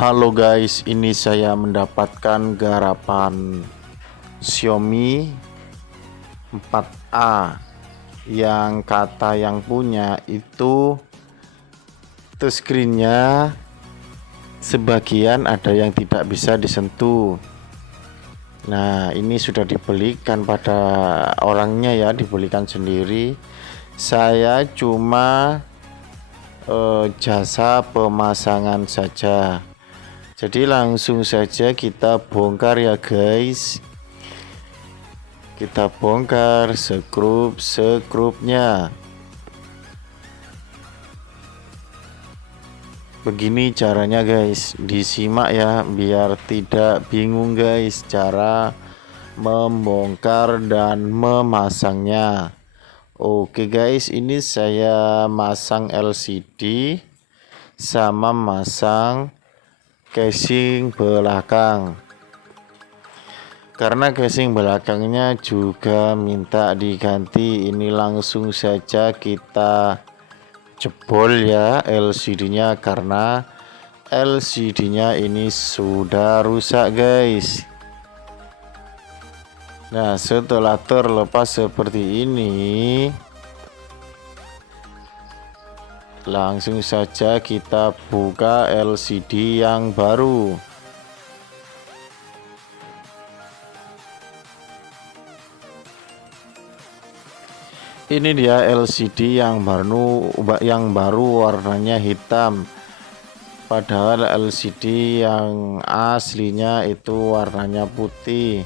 Halo guys, ini saya mendapatkan garapan Xiaomi 4A yang kata yang punya itu touchscreen-nya sebagian ada yang tidak bisa disentuh. Nah, ini sudah dibelikan pada orangnya ya, dibelikan sendiri. Saya cuma jasa pemasangan saja. Jadi langsung saja kita bongkar ya guys. Kita bongkar sekrup-sekrupnya. Begini caranya guys, disimak ya biar tidak bingung guys cara membongkar dan memasangnya. Oke guys, ini saya masang LCD sama masang casing belakang. Karena casing belakangnya juga minta diganti, ini langsung saja kita jebol ya LCD-nya karena LCD-nya ini sudah rusak guys. Nah, setelah terlepas seperti ini, langsung saja kita buka LCD yang baru. Ini dia LCD yang baru warnanya hitam. Padahal LCD yang aslinya itu warnanya putih.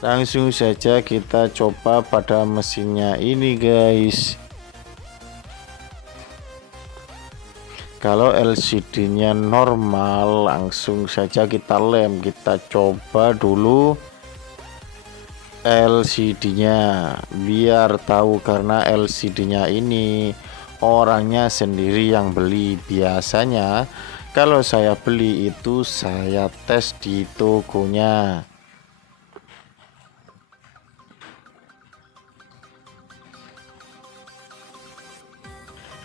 Langsung saja kita coba pada mesinnya ini guys. Kalau LCD-nya normal, langsung saja kita lem. Kita coba dulu LCD-nya biar tahu, karena LCD-nya ini orangnya sendiri yang beli. Biasanya kalau saya beli itu saya tes di tokonya.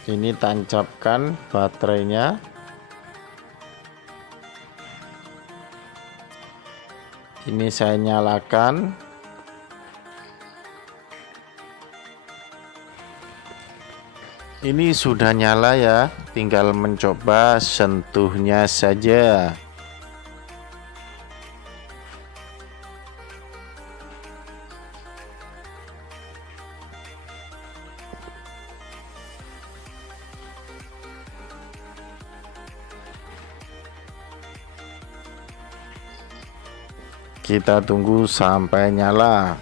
Ini tancapkan baterainya. Ini saya nyalakan. Ini sudah nyala ya, tinggal mencoba sentuhnya saja. Kita tunggu sampai nyala.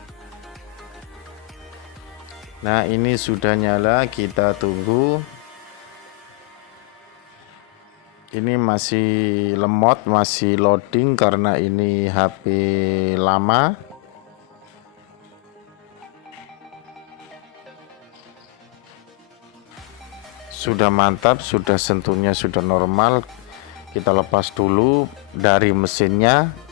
Nah, ini sudah nyala, kita tunggu. Ini masih lemot, masih loading karena ini HP lama. Sudah mantap, sudah sentuhnya sudah normal. Kita lepas dulu dari mesinnya.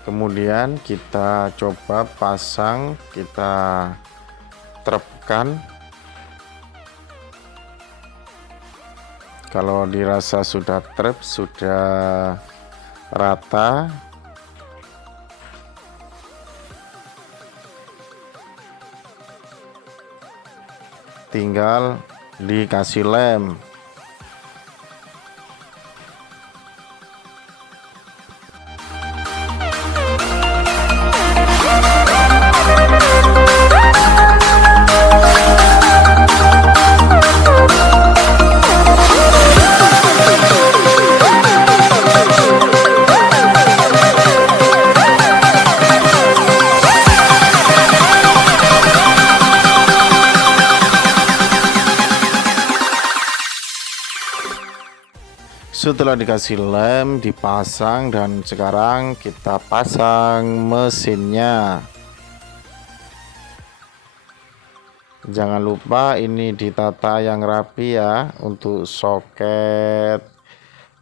Kemudian kita coba pasang, kita terapkan. Kalau dirasa sudah trap, sudah rata, tinggal dikasih lem. Setelah dikasih lem, dipasang, dan sekarang kita pasang mesinnya. Jangan lupa ini ditata yang rapi ya untuk soket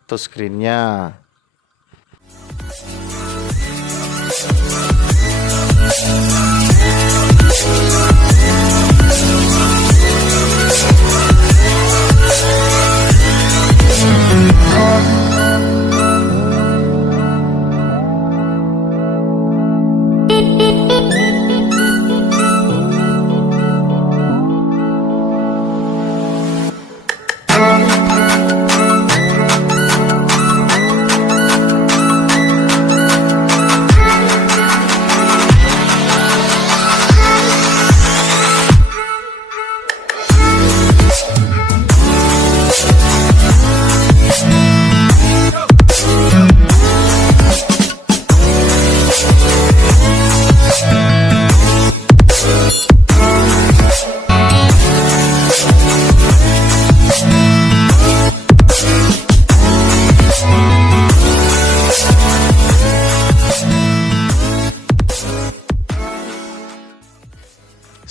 touchscreen-nya.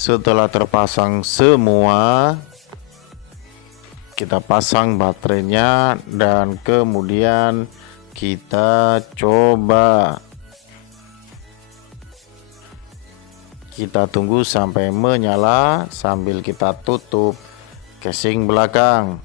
Setelah terpasang semua, kita pasang baterainya dan kemudian kita coba. Kita tunggu sampai menyala sambil kita tutup casing belakang.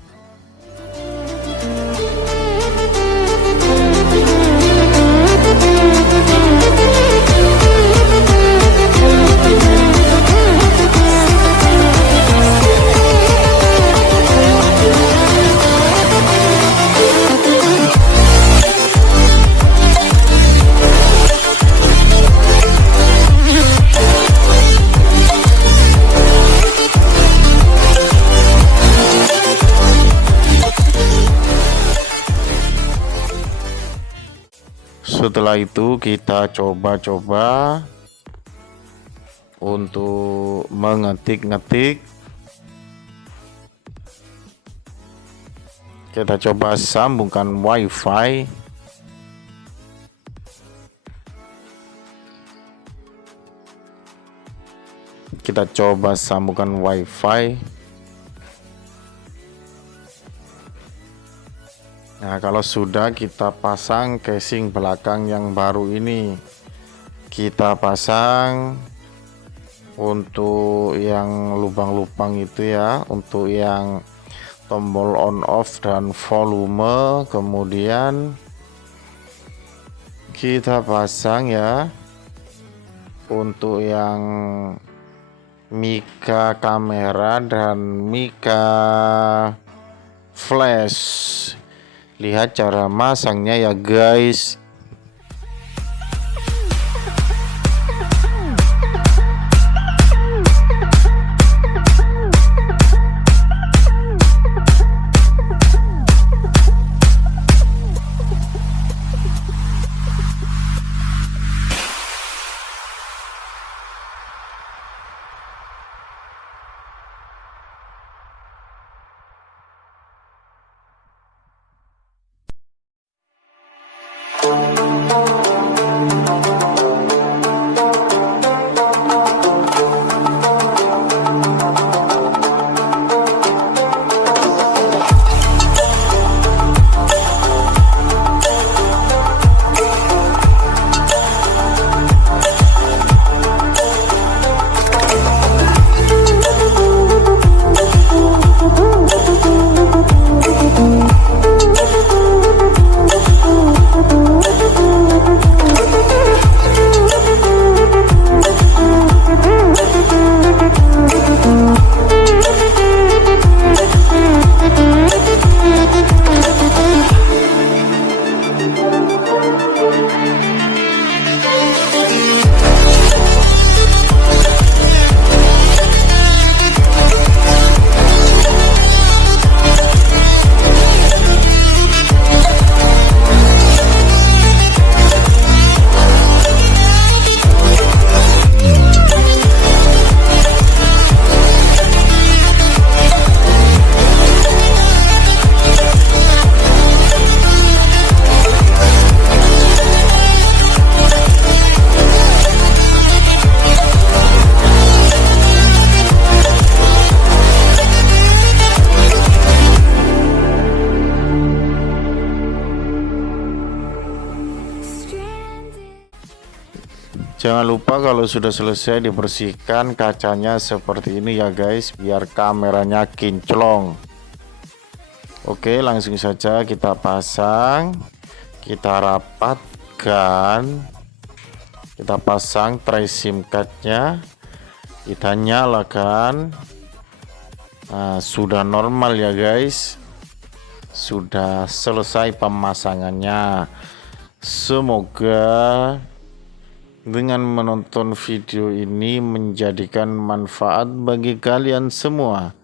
Setelah itu kita coba-coba untuk mengetik-ngetik. Kita coba sambungkan WiFi. Kita coba sambungkan WiFi. Nah, kalau sudah kita pasang casing belakang yang baru ini, kita pasang untuk yang lubang-lubang itu ya, untuk yang tombol on off dan volume, kemudian kita pasang ya untuk yang mika kamera dan mika flash. Lihat cara masangnya ya guys. Jangan lupa kalau sudah selesai dibersihkan kacanya seperti ini ya guys, biar kameranya kinclong. Oke, langsung saja kita pasang, kita rapatkan, kita pasang tray SIM cardnya, kita nyalakan. Nah, sudah normal ya guys, sudah selesai pemasangannya. Semoga dengan menonton video ini menjadikan manfaat bagi kalian semua.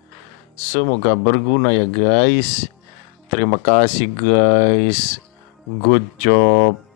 Semoga berguna ya guys. Terima kasih guys. Good job.